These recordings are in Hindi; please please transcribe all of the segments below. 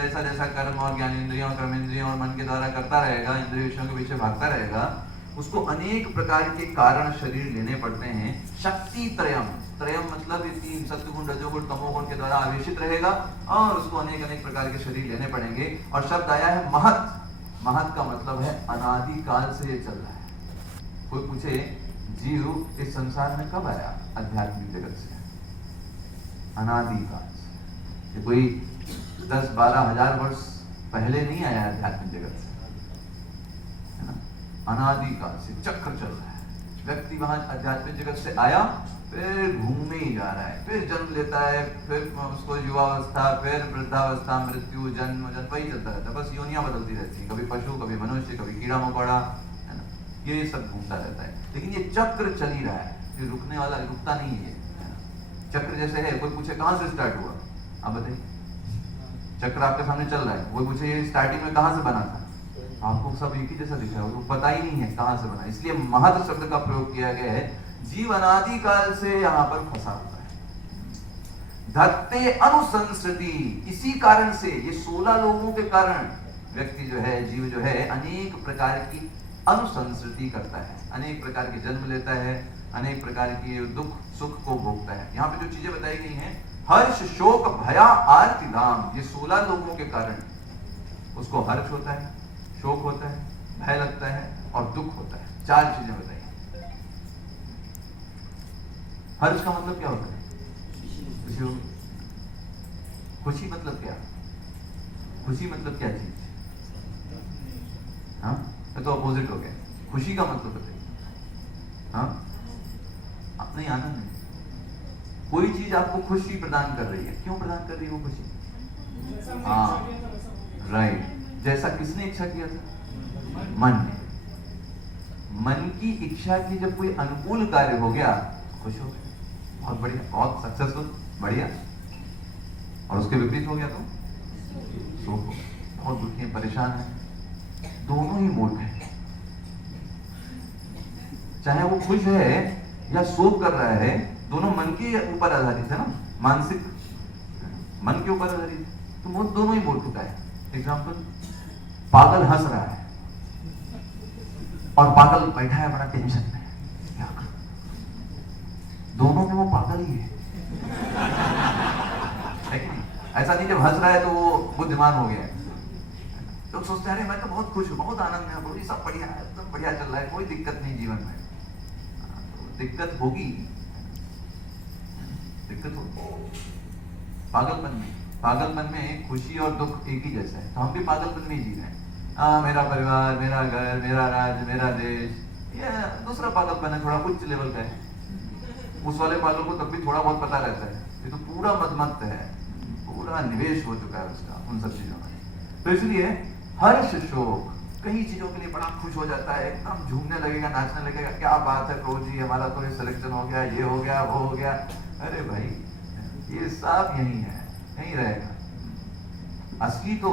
जैसा जैसा कर्म और ज्ञानेंद्रियों कर्मेंद्रियों और मन के द्वारा करता रहेगा, इंद्रिय विषयों के पीछे भागता रहेगा, उसको अनेक प्रकार के कारण शरीर लेने पड़ते हैं। शक्ति त्रयम, त्रयम मतलब ये तीन सत्वगुण रजोगुण तमोगुण के द्वारा आवेशित रहेगा और उसको अनेक अनेक प्रकार के शरीर लेने पड़ेंगे। और शब्द आया है महत, महत का मतलब है अनादि काल से ये चल रहा है। कोई पूछे जीव इस संसार में कब आया? आध्यात्मिक जगत से, अनादि काल से। ये कोई 10-12 हजार वर्ष पहले नहीं आया आध्यात्मिक जगत से, है ना? अनादि काल से चक्र चल रहा है। व्यक्ति वहां आध्यात्मिक जगत से आया, फिर घूमे ही जा रहा है, फिर जन्म लेता है, फिर उसको युवावस्था, फिर वृद्धावस्था, मृत्यु, जन्म वही चलता रहता है। बस योनियां बदलती रहती है, कभी पशु, कभी मनुष्य, कभी कीड़ा मकोड़ा, है ना? ये सब घूमता रहता है। लेकिन ये चक्र चल ही रहा है, ये रुकने वाला, रुकता नहीं है, है ना? चक्र जैसे है, कोई पूछे कहां से स्टार्ट हुआ, आप बताइए। चक्र आपके सामने चल रहा है, वो पूछे ये स्टार्टिंग में कहां से बना था, आपको सब एक ही जैसा दिख रहा है, वो पता ही नहीं है कहां से बना। इसलिए महत शब्द का प्रयोग किया गया है। जीव अनादि काल से यहाँ पर फंसा हुआ है। धत्ते अनुसंसृति, इसी कारण से ये 16 लोगों के कारण व्यक्ति जो है, जीव जो है, अनेक प्रकार की अनुसंसृति करता है, अनेक प्रकार के जन्म लेता है, अनेक प्रकार की दुख सुख को भोगता है। यहाँ पे जो चीजें बताई गई हैं, हर्ष शोक भया आर्ति धाम, ये 16 लोगों के कारण उसको हर्ष होता है, शोक होता है, भय लगता है और दुख होता है। 4 चीजें बताई। हर्ष का मतलब क्या होता है? खुशी। खुशी मतलब क्या? खुशी मतलब क्या चीज? हाँ, तो अपोजिट हो गया। खुशी का मतलब बताइए। हाँ, नहीं, आनंद नहीं। कोई चीज आपको खुशी प्रदान कर रही है, क्यों प्रदान कर रही है वो खुशी? हाँ, राइट। जैसा किसने इच्छा किया था? मन ने। मन की इच्छा की जब कोई अनुकूल कार्य हो गया, खुश हो गया, बहुत बढ़िया, बहुत सक्सेसफुल, बढ़िया। और उसके विपरीत हो गया तो शोक हो गया, बहुत दुखी है, परेशान है। दोनों ही मूर्ख है, चाहे वो खुश है या शोक कर रहा है, दोनों मन के ऊपर आधारित है ना, मानसिक मन के ऊपर आधारित है, तो वो दोनों ही मूर्ख का है। एग्जाम्पल, पागल हंस रहा है और पागल बैठा है बड़ा टेंशन में, दोनों में वो पागल ही है कि नहीं? ऐसा नहीं जब हंस रहा है तो वो बुद्धिमान हो गया है। लोग सोचते हैं अरे मैं तो बहुत खुश हूँ, बहुत आनंद में हूँ, सब बढ़िया है, सब बढ़िया चल रहा है, कोई दिक्कत नहीं जीवन में। तो दिक्कत होगी, दिक्कत होगी पागलपन में खुशी और दुख एक ही जैसा है। तो हम भी पागलपन में ही जी रहे हैं। मेरा परिवार, मेरा घर, मेरा राज्य, मेरा देश, ये दूसरा पागलपन है, थोड़ा उच्च लेवल का है। उस वाले पागल को तब भी थोड़ा बहुत पता रहता है, ये तो पूरा मदमस्त है, पूरा निवेश हो चुका है उसका उन सब चीजों में। तो इसलिए हर्ष शोक, कई चीजों के लिए बड़ा खुश हो जाता है, एकदम झूमने लगेगा, नाचने लगेगा, क्या बात है प्रभु जी, हमारा तो सिलेक्शन हो गया, ये हो गया, वो हो गया। अरे भाई, ये सब यही है, यही रहेगा। असली तो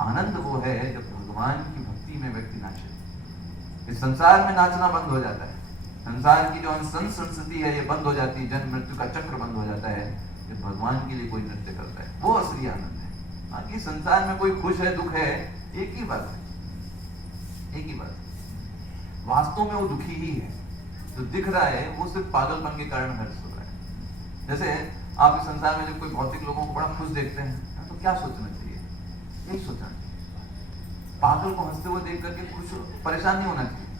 आनंद वो है जब भगवान की भक्ति में व्यक्ति नाचे। इस संसार में नाचना बंद हो जाता है, संसार की जो संस्कृति है ये बंद हो जाती है, जन्म मृत्यु का चक्र बंद हो जाता है जब भगवान के लिए कोई नृत्य करता है, वो असली आनंद है। बाकी संसार में कोई खुश है, दुख है, एक ही बात है, एक ही बात है। वास्तव में वो दुखी ही है, जो दिख रहा है वो सिर्फ पागलपन के कारण हर्ष हो रहा है। जैसे आप इस संसार में जब कोई भौतिक लोगों को बड़ा खुश देखते हैं तो क्या सोचना चाहिए? यही सोचना चाहिए, पागल को हंसते हुए देख करके खुश, परेशान नहीं होना चाहिए।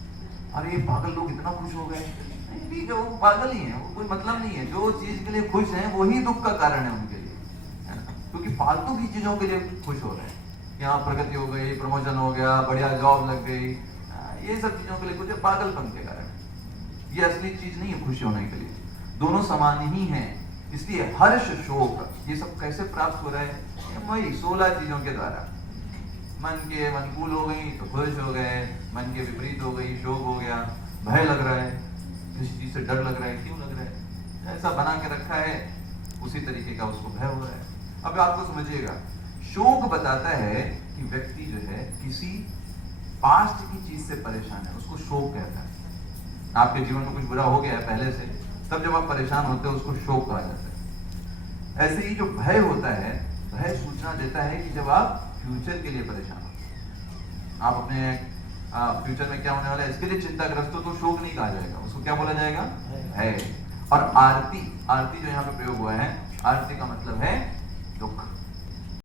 अरे ये पागल लोग इतना खुश हो गए, ठीक है, वो पागल ही है, वो कोई मतलब नहीं है। जो चीज के लिए खुश हैं वही दुख का कारण है उनके लिए, है ना? क्योंकि फालतू की चीजों के लिए खुश हो रहे हैं, यहाँ प्रगति हो गई, प्रमोशन हो गया, बढ़िया जॉब लग गई, ये सब चीजों के लिए कुछ पागलपन के कारण। ये असली चीज नहीं है खुशी होने के लिए, दोनों समान ही हैं। इसलिए हर्ष शोक ये सब कैसे प्राप्त हो रहा है? वही 16 चीजों के द्वारा। मन के अनुकूल हो गई तो खुश हो गए, मन के विपरीत हो गई, शोक हो गया, भय लग रहा है, किसी चीज से डर लग रहा है, क्यों लग रहा है? ऐसा बना के रखा है, उसी तरीके का उसको भय हो रहा है। अब आपको समझिएगा, शोक बताता है कि व्यक्ति जो है किसी पास्ट की चीज से परेशान है, उसको शोक कहता है। आपके जीवन में कुछ बुरा हो गया है पहले से, तब जब आप परेशान होते हो उसको शोक कहा जाता है। ऐसे ही जो भय होता है भय सूचना देता है कि जब आप फ्यूचर के लिए परेशान हो, आप अपने फ्यूचर में क्या होने वाला है इसके लिए चिंताग्रस्त हो, तो शोक नहीं कहा जाएगा, उसको क्या बोला जाएगा? भय। और आरती, आरती जो यहाँ पे प्रयोग हुआ है, आरती का मतलब है दुख।